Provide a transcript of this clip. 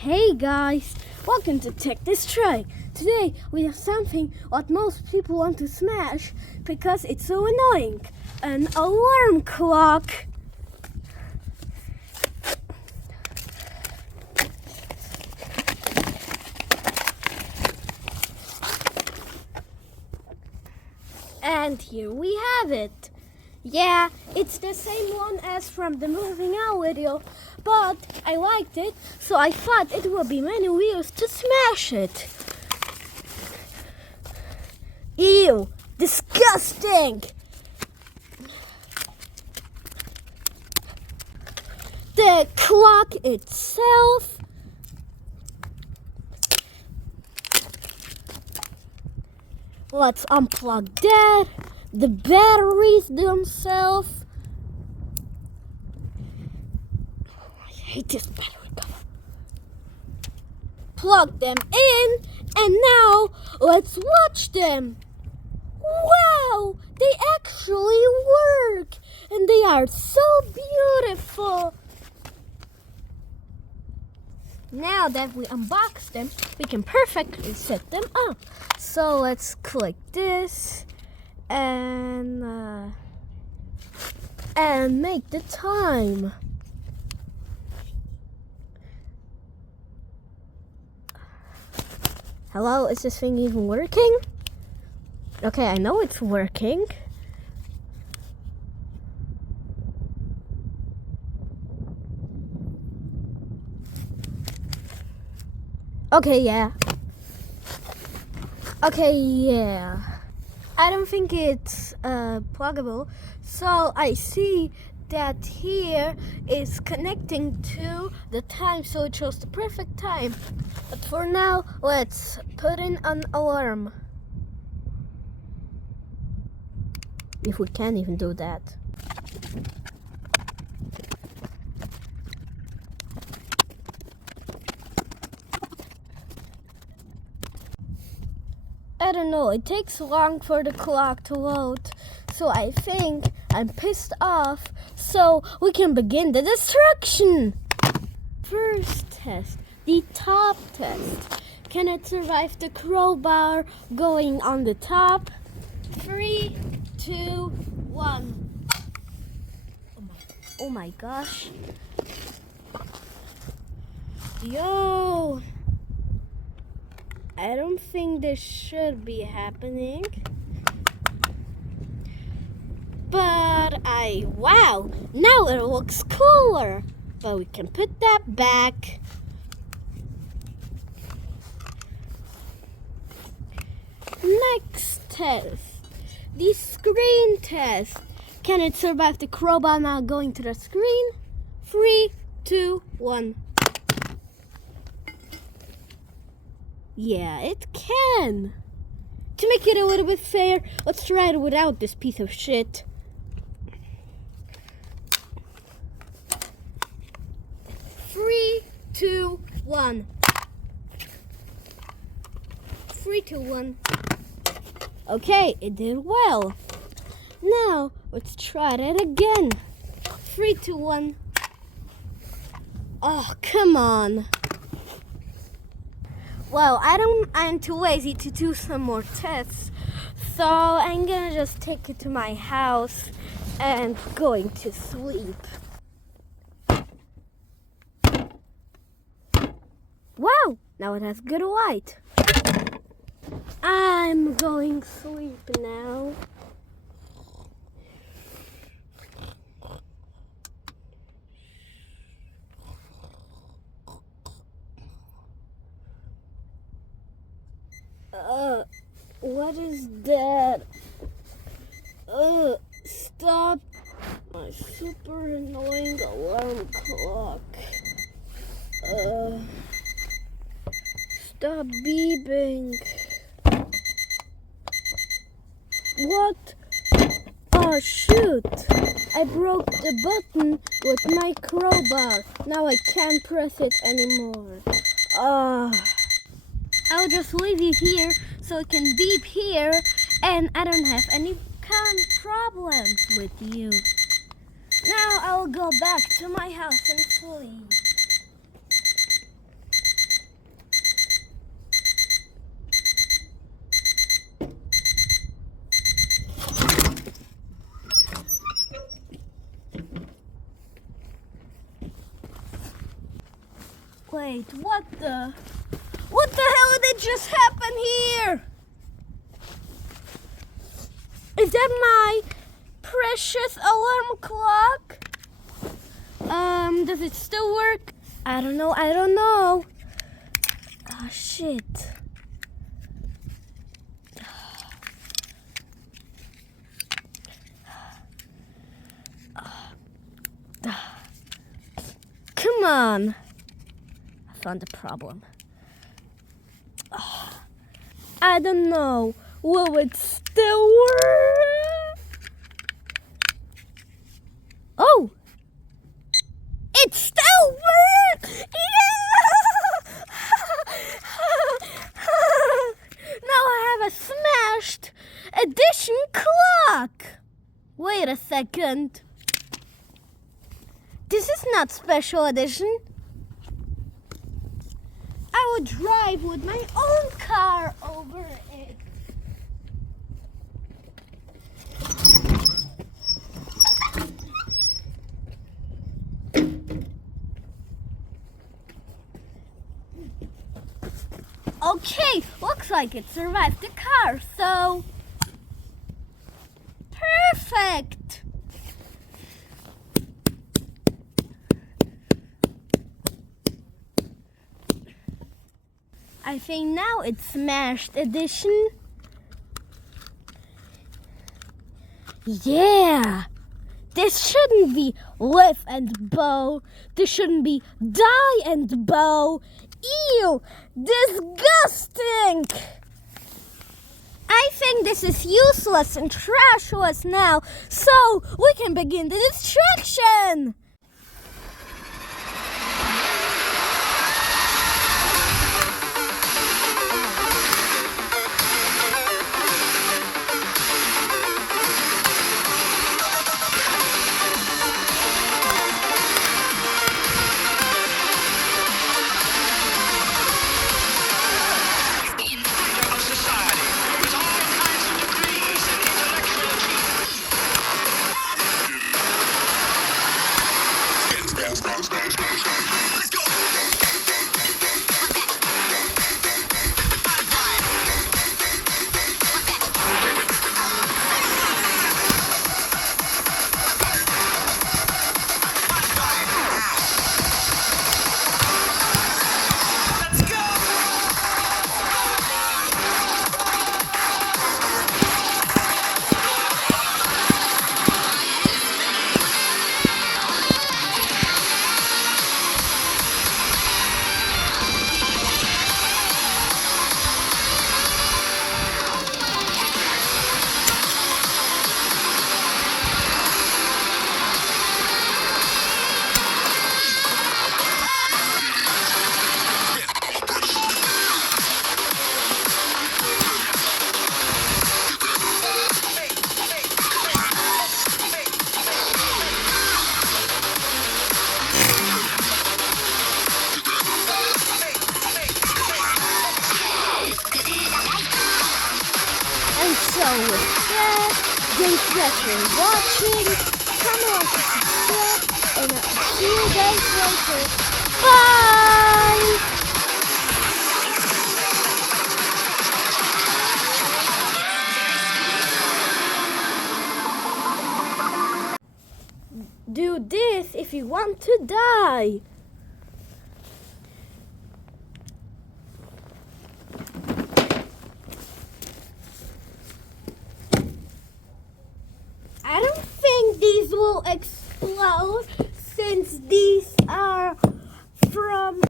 Hey guys, welcome to Tech Destroy. Today we have something what most people want to smash because it's so annoying. An alarm clock. And here we have it. Yeah, it's the same one as from the moving out video, but I liked it, so I thought it would be many wheels to smash it. Ew, disgusting! The clock itself. Let's unplug that. The batteries themselves. I hate this battery cover. Plug them in, and now let's watch them. Wow, they actually work, and they are so beautiful. Now that we unboxed them, we can perfectly set them up. So let's click this and make the time. Hello, is this thing even working? Okay, I know it's working. Okay, yeah. I don't think it's pluggable. So I see that here is connecting to the time, so it shows the perfect time. But for now, let's put in an alarm. If we can even do that. I don't know, it takes long for the clock to load, so I think I'm pissed off, so we can begin the destruction. First test, the top test. Can it survive the crowbar going on the top? 3, 2, 1. Oh my gosh. Yo! I don't think this should be happening. But wow, now it looks cooler. But we can put that back. Next test, the screen test. Can it survive the crowbar now going to the screen? 3, 2, 1. Yeah, it can. To make it a little bit fair, let's try it without this piece of shit. Three, two, one. 3, 2, 1. Okay, it did well. Now, let's try that again. 3, 2, 1. Oh, come on. Well, I'm too lazy to do some more tests, so I'm gonna just take it to my house and going to sleep. Wow, now it has good light. I'm going to sleep now. What is that? Stop my super annoying alarm clock. Stop beeping. What? Oh shoot! I broke the button with my crowbar. Now I can't press it anymore. I'll just leave you here so it can beep here and I don't have any kind of problems with you. Now I'll go back to my house and sleep. Wait, what the hell did just happen here? Is that my precious alarm clock? Does it still work? I don't know. Oh, shit. Come on. I found the problem. I don't know. Will it still work? Oh! It still works! Yeah! Now I have a smashed edition clock! Wait a second. This is not special edition. I will drive with my own car over it. Okay, looks like it survived the car, so perfect. I think now it's smashed edition. Yeah. This shouldn't be lift and bow. This shouldn't be die and bow. Ew! Disgusting! I think this is useless and trashless now, so we can begin the destruction! So with that, thanks guys for watching. Comment, like, subscribe, and I'll see you guys later. Bye! Do this if you want to die. I don't think these will explode since these are from